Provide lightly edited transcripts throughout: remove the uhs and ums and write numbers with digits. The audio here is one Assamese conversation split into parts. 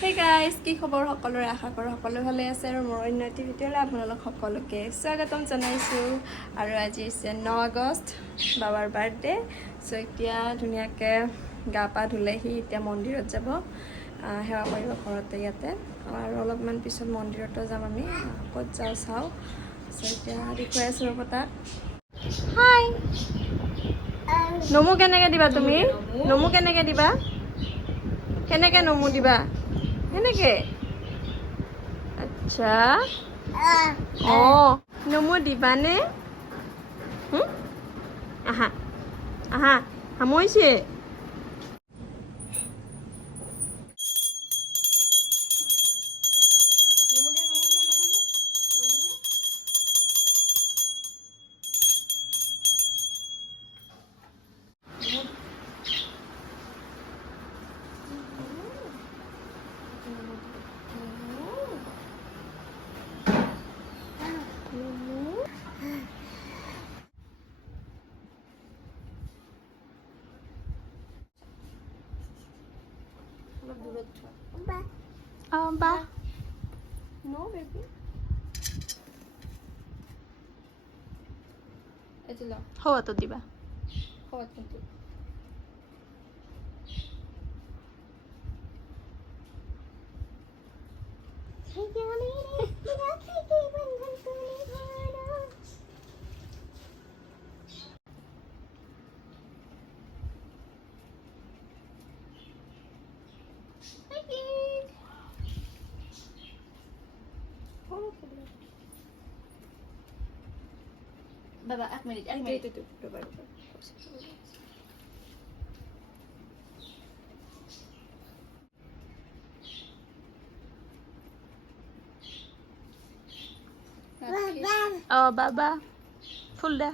Hey guys, কি খবৰ সকলোৰে আশা কৰো সকলো ভালে আছে আৰু মোৰ অন্য এটি ভিডিঅ'লৈ আপোনালোক সকলোকে স্বাগতম জনাইছোঁ আৰু আজি হৈছে 9 আগষ্ট বাবাৰ বাৰ্থডে সো এতিয়া ধুনীয়াকৈ গা পা ধুলেহি এতিয়া মন্দিৰত যাব সেৱা কৰিব ঘৰতে ইয়াতে আৰু অলপমান পিছত মন্দিৰতো যাম আমি ক'ত যাওঁ চাওঁ সো এতিয়া দেখুৱাই আছোঁ ৰ'ব তাক হাই নমু কেনেকৈ দিবা তুমি নমু কেনেকৈ দিবা কেনেকৈ নমু দিবা কেনেকৈ আচ্ছা নমু দিবানে আহা আহা সামৰিছে Ba. No, baby. Ito lang. Hawa to, diba? Hawa to. Baba, এক মিনিট বাবা ফুল দে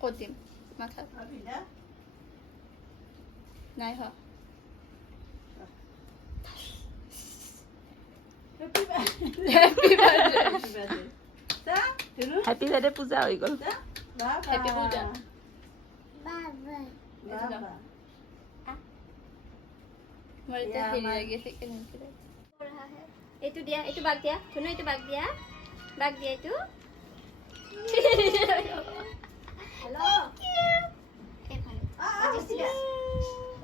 ক'ত দিম মাথাত নাই হ হ্যাপি বার্থডে পূজা হয়ে গেল হ্যাপি পূজা মোৰ এতিয়া হেৰি লাগি আছে কেনেকৈ এইটো দিয়া এইটো বাগ দিয়া ধুনু এইটো বাগ দিয়া এইটো হেল্ল'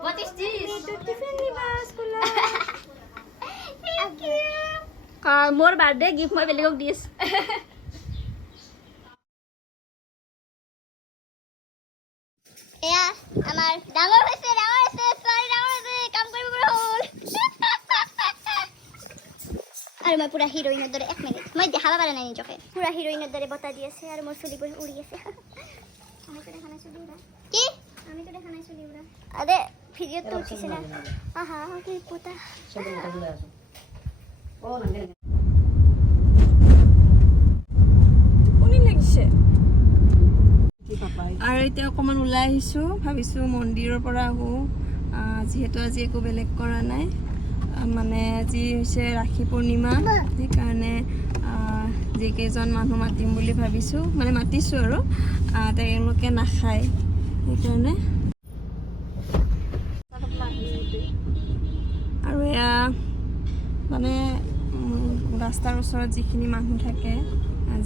What is this? মোৰ বাৰ্থডে গিফ্ট মই বেলেগক দি আছো এয়া আমাৰ ডাঙৰ হৈছে ছোৱালী ডাঙৰ হৈছে কাম কৰিব পৰা হ'ল আৰু মই পুৰা হিৰোইনৰ দৰে এক মিনিট মই দেখাব পৰা নাই নিজকে পুৰা হিৰোইনৰ দৰে বতাহ দি আছে আৰু মোৰ চুলিবোৰ উৰি আছে আমিতো দেখা নাই চুলি উৰা কি আমিতো দেখা নাই চুলি উৰা আৰে ভিডিঅ'টো উঠিছে না আহা কি বতাহ কোনি লাগিছে আৰু এতিয়া অকণমান ওলাই আহিছোঁ ভাবিছোঁ মন্দিৰৰ পৰা আহোঁ যিহেতু আজি একো বেলেগ কৰা নাই মানে আজি হৈছে ৰাখি পূৰ্ণিমা সেইকাৰণে যিকেইজন মানুহ মাতিম বুলি ভাবিছোঁ মানে মাতিছোঁ আৰু তেওঁলোকে নাখায় সেইকাৰণে আৰু এয়া মানে ৰাস্তাৰ ওচৰত যিখিনি মানুহ থাকে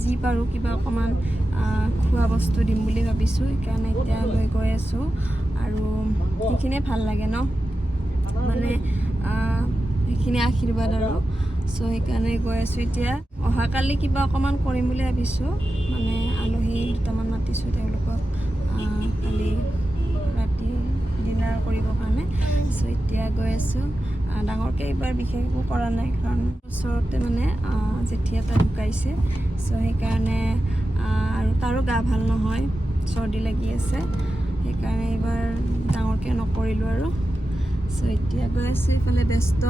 যি পাৰোঁ কিবা অকণমান খোৱা বস্তু দিম বুলি ভাবিছোঁ সেইকাৰণে এতিয়া লৈ গৈ আছোঁ আৰু সেইখিনিয়ে ভাল লাগে ন মানে সেইখিনি আশীৰ্বাদ আৰু চ' সেইকাৰণে গৈ আছোঁ এতিয়া অহাকালি কিবা অকণমান কৰিম বুলি ভাবিছোঁ মানে আলহী দুটামান মাতিছোঁ তেওঁলোকক কালি ৰাতি ডিনাৰ কৰিবৰ কাৰণে চ' এতিয়া গৈ আছোঁ ডাঙৰকৈ এইবাৰ বিশেষ একো কৰা নাই কাৰণ ওচৰতে মানে জেঠী এটা ঢুকাইছে চ' সেইকাৰণে আৰু তাৰো গা ভাল নহয় চৰ্দি লাগি আছে সেইকাৰণে এইবাৰ ডাঙৰকৈ নকৰিলোঁ আৰু চ' এতিয়া গৈ আছোঁ এইফালে ব্যস্ত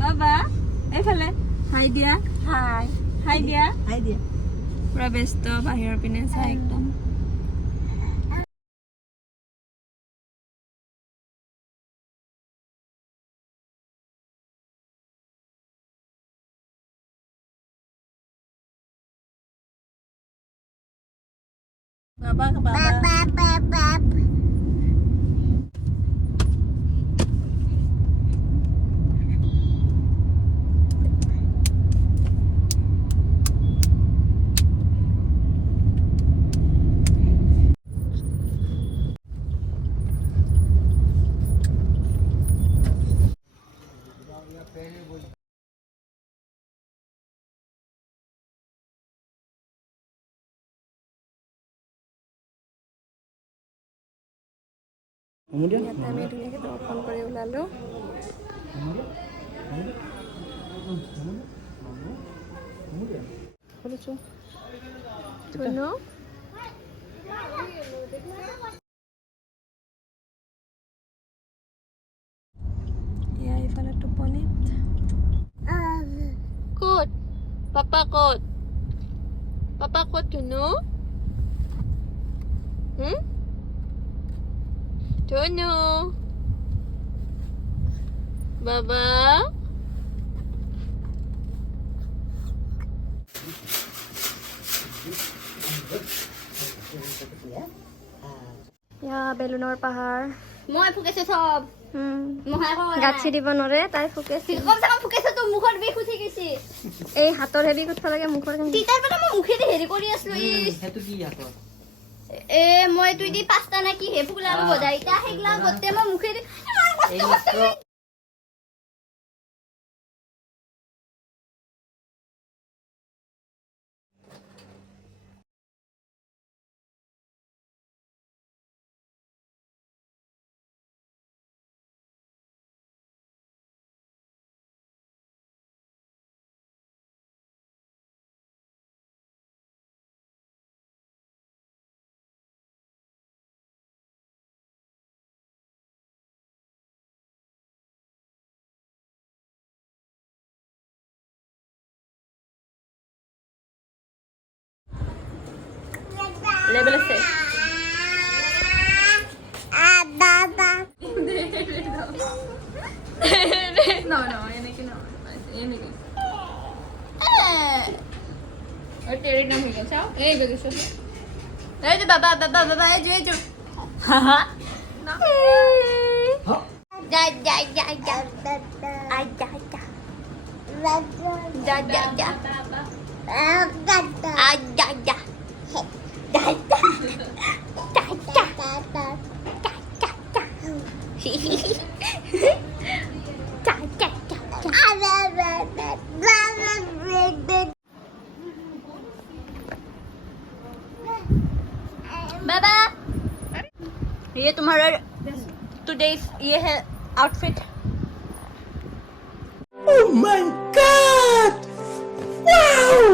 বাবা এইফালে হাই দিয়া হাই দিয়া পুৰা ব্যস্ত বাহিৰৰ পিনে চাই একদম Baba. ইয়াতে আমি ধুনীয়াকৈ দৰ্শন কৰি ওলালোঁ। ধুনু এয়া এইফালে টোপনিত। ক'ত পাপা, ক'ত পাপা, ক'ত ধুনু? ধুনু বাবা, বেলুনৰ পাহাৰ। মই ফুকেছো চব গাঁঠি দিব নোৱাৰে তাই ফুকেছে। কমচে কম ফুকেছো তো মুখৰ বিষ উঠি গৈছে। এই হাতৰ হেৰি উঠব লাগে মুখৰ। তিতাৰ পৰা মই মুখেদি হেৰি কৰি আছিলো। মই তুই দি পাঁচটা নে কি হে ফুকলা আৰু বজাই এতিয়া সেইগলা গোটেই মই মুখেদি লেবেল আছে। बाबा ये तुम्हारा टुडे ये है outfit. Oh my God! Wow!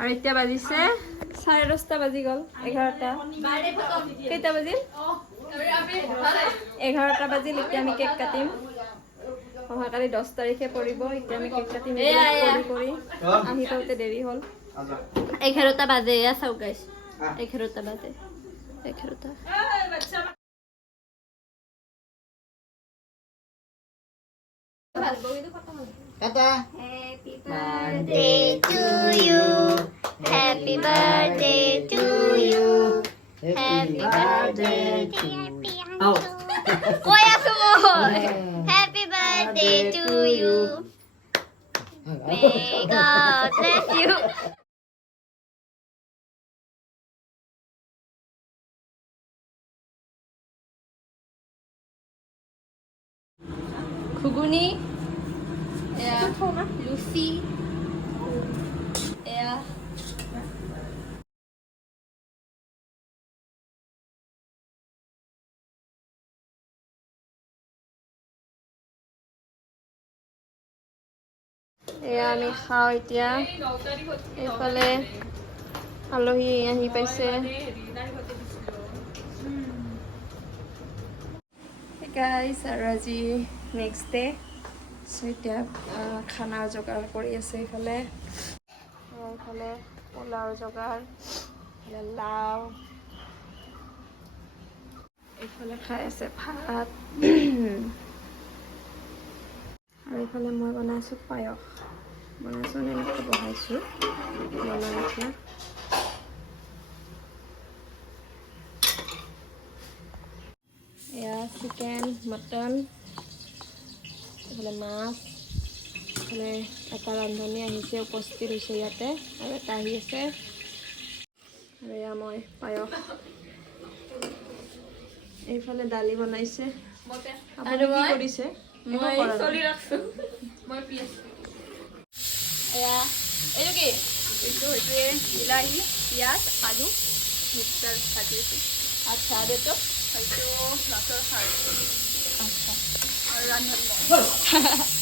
আৰু এতিয়া বাজিছে 10:30 বাজি গ'ল। 11টা কেইটা বাজিল? 11টা বাজিল। এতিয়া আমি কেক কাটিম। অহাকালি 10 তাৰিখে পৰিব। এতিয়া আমি কেক কাটিম কৰি আহি পাওঁতে দেৰি হ'ল। 11টা বাজে চাও গাইস 11টা বাজে 11টা। Happy birthday to you. Happy birthday to you. Happy birthday to you. Koi asu mo. Happy birthday to you. May God bless you. Ghugni Lucy. Yeah. এয়া আমি খাওঁ এতিয়া। এইফালে আলহী আহি পাইছে। গাইজ আৰু আজি নেক্সট ডে। এতিয়া খানা যোগাৰ কৰি আছে। এইফালে পোলাও যোগাৰ, লাও, এইফালে খাই আছে ভাত। আৰু এইফালে মই বনাইছোঁ পায়স। বনাইছোঁ এনেকৈ বহাইছোঁ বনাই এতিয়া। এয়া চিকেন, মটন, এইফালে মাছ, এইফালে এটা ৰান্ধনি আহিছে উপস্থিত হৈছে ইয়াতে আৰু এটা আহি আছে আৰু এয়া মই পায়স এইফালে দালি বনাইছে আৰু আপুনি কি মই কৰিছে মই চলি ৰাখছো মই পিয়াজ এয়া এইটো কি এইটো হৈছে বিলাহী পিয়াজ আলু মিক্সাৰ ভাজিছো আচ্ছা আৰু এইটো হয়তো মাছৰ খাৰ আচ্ছা আৰু ৰান্ধন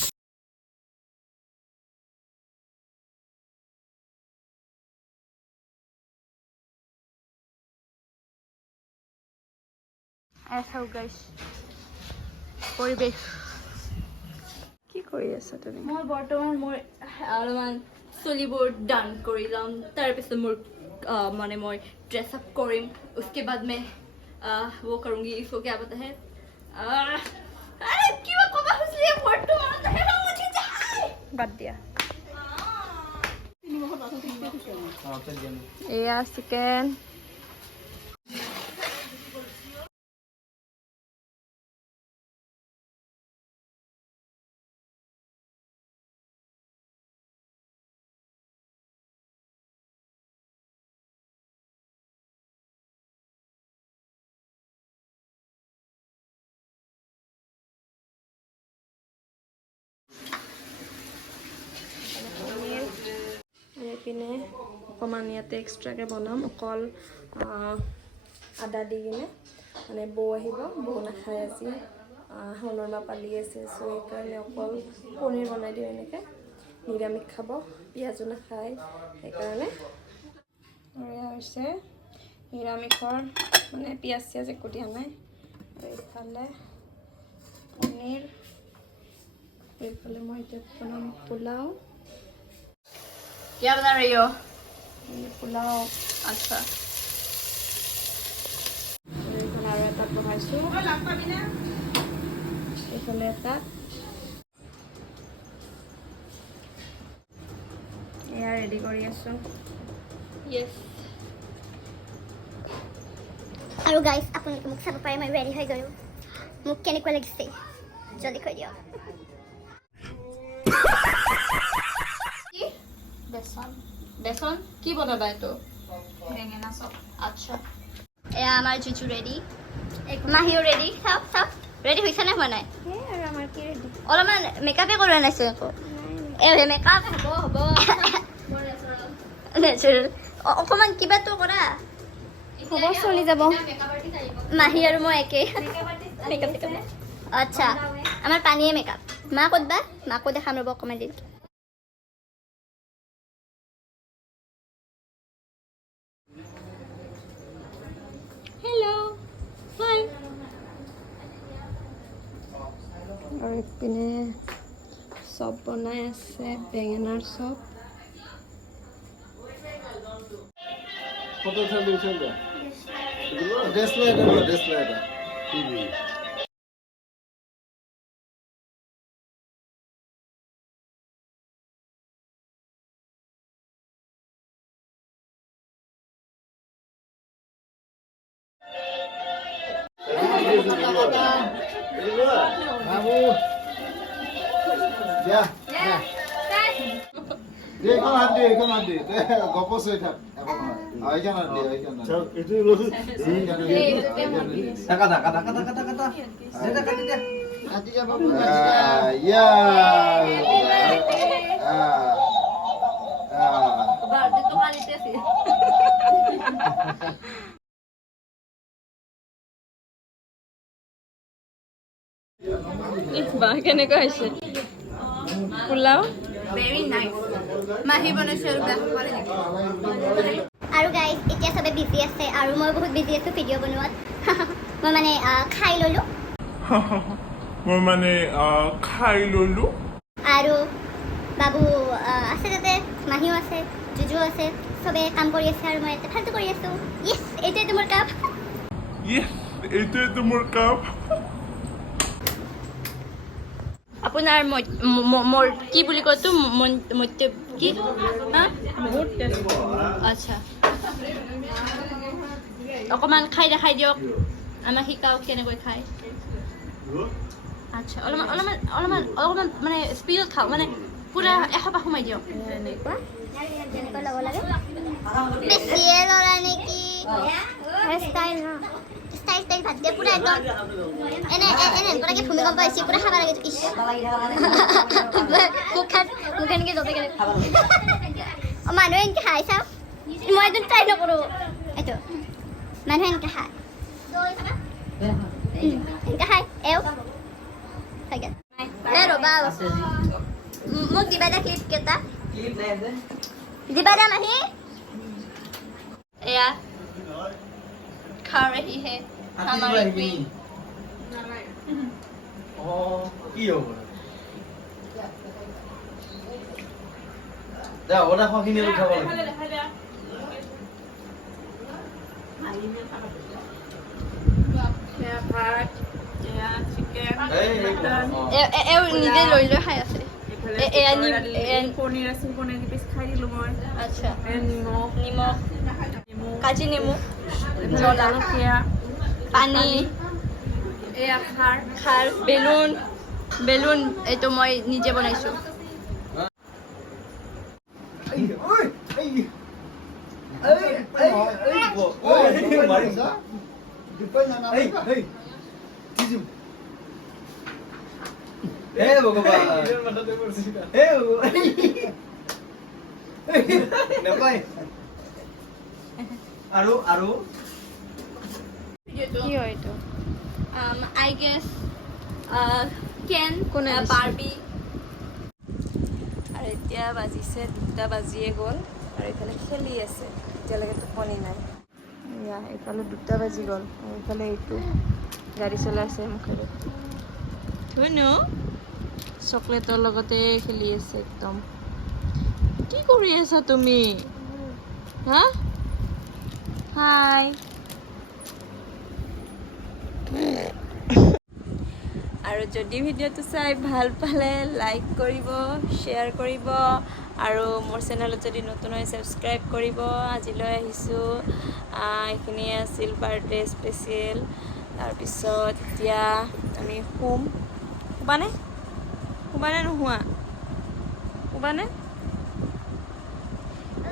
চাওঁ গাইছ পৰিৱেশ কি কৰি আছা তুমি মই বৰ্তমান মোৰ অলপমান চুলিবোৰ ডান কৰি ল'ম তাৰপিছত মোৰ মানে মই ড্ৰেছ আপ কৰিম उसके बाद मैं वो करूँगी इसको क्या पता है अरे क्यों कब इसलिए बर्तमान मुझे जाए বাদ দিয়া এয়া চিকেন এইপিনে অকণমান ইয়াতে এক্সট্ৰাকৈ বনাম অকল আদা দি কিনে মানে বৌ আহিব বৌ নাখায় আজি শাওনৰ মাহ পালি আছে চ' সেইকাৰণে অকল পনীৰ বনাই দিওঁ এনেকৈ নিৰামিষ খাব পিঁয়াজো নাখায় সেইকাৰণে আৰু এয়া হৈছে নিৰামিষৰ মানে পিঁয়াজ চিয়াজ একো দিয়া নাই আৰু এইফালে পনীৰ এইফালে মই এতিয়া বনাম পোলাও क्या बना रही हो পোলাও अच्छा এইফালে আৰু এটা বহাইছোঁ এইফালে এটা এয়া ৰেডি কৰি আছোঁ यस আৰু গাইজ আপোনালোকে মোক চাব পাৰে মই ৰেডি হৈ গ'লোঁ মোক কেনেকুৱা লাগিছে জলদি কৈ দিয়ক बेसन बेसन की बनाबा तो बेंगेना सब अच्छा এয়া আমাৰ জুজু ৰেডি মাহিও ৰেডি চাওক চাওক ৰেডি হৈছে নে হোৱা নাই এই আৰু আমাৰ কি ৰেডি অলপমান মেকআপে কৰা নাছিল আকৌ মেকআপ হ'ব হ'ব নেচাৰেল অকণমান কিবাটো কৰা হ'ব চলি যাব মাহী আৰু মই একে আচ্ছা আমাৰ পানীয়ে মেকআপ মা ক'ত বা মাকো দেখাম ৰ'ব অকণমান দিন হেল্ল' হাই আৰু ইপিনে চপ বনাই আছে বেঙেনাৰ চপ ফটো উঠাবি উঠাবি ড্রেস লাইটা টিভি বাবু যা এইখন হাত দি গপচ হৈ থাক এইখন হাত দি কাটি যাব बार तो कालीते से বা কেনেকুৱা হৈছে পোলাও वेरी नाइस माही बनाইছে আৰু বেয়া পালে নেকি আৰু গাইজ এতিয়া চবে বিজি আছে আৰু মই বহুত বিজি আছোঁ ভিডিঅ' বনোৱাত মই মানে খাই ল'লোঁ মই মানে খাই ল'লোঁ আৰু বাবু আছে তাতে মাহীও আছে জুজু আছে চবে কাম কৰি আছে আৰু মই ইয়াতে ফাল্টু কৰি আছোঁ ইয়েছ এইটোৱেতো মোৰ কাপ য়েছ এইটোৱেতো মোৰ কাপ আপোনাৰ মোৰ কি বুলি কয়তো মধ্য কি হা বহুত টেষ্টি আচ্ছা অকমান খাই দেখাই দিয়ক আমাক শিকাওক কেনেকৈ খায় আচ্ছা অলপমান মানে স্পীডত খাওক মানে পুৰা এসোপা সোমাই দিয়ক এনেকুৱা যেনেকৈ ল'ব লাগে বেছিয়ে ল'ৰা নেকি ষ্টাইল ন ষ্টাইল ভাত দিয়ে পুৰা একদম এনে পৰাকে ভূমিকম্প আহিছে পুৰা খাব লাগে ইছ মুখান এনেকৈ য'তে গ'লে মানুহে এনেকৈ খাই চাওঁ মই এইটো ট্ৰাই নকৰোঁ এইটো মানুহে এনেকৈ খায় এনেকৈ খায় এও হৈ গ'ল এই ৰ'বা মোক দিবা দে ক্লিপ কেইটা দিবা দে মাহী এয়া खा रही है हमारी queen কি হ'ব যা ওটা খখিনি উঠাব লাগে এও নিজে লৈ লৈ খাই আছে পনীৰ আছিল পনীৰ পিচ খাই দিলোঁ মই আচ্ছা নিমখ কাজি নেমু জলকীয়া পানী এয়া খাৰ খাৰ বেলুন এইটো মই নিজে বনাইছোঁ আৰু কি হয় এইটো আই গেছ কেন কোনে দিছে? বাৰ্বি আৰু এতিয়া বাজিছে 2টা বাজিয়ে গ'ল আৰু এইফালে খেলি আছে এতিয়ালৈকে টোপনি নাই এয়া এইফালে 2টা বাজি গ'ল আৰু এইফালে এইটো গাড়ী চলাই আছে মুখেৰে ধুনু চকলেটৰ লগতে খেলি আছে একদম কি কৰি আছা তুমি হা হাই আৰু যদি ভিডিঅ'টো চাই ভাল পালে লাইক কৰিব শ্বেয়াৰ কৰিব আৰু মোৰ চেনেলত যদি নতুন হয় ছাবস্ক্ৰাইব কৰিব আজিলৈ আহিছোঁ এইখিনিয়ে আছিল বাৰ্থডে স্পেচিয়েল তাৰপিছত এতিয়া আমি শুবানে নোশোৱা শুবানে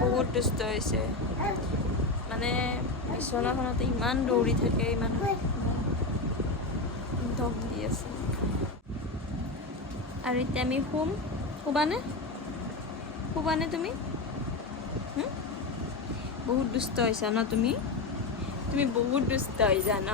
বহুত দুষ্ট হৈছে মানে বিচনাখনতে ইমান দৌৰি থাকে ইমান দম দি আছে আৰু এতিয়া আমি শুবানে তুমি বহুত দুষ্ট হৈছা ন তুমি বহুত দুষ্ট হৈছা ন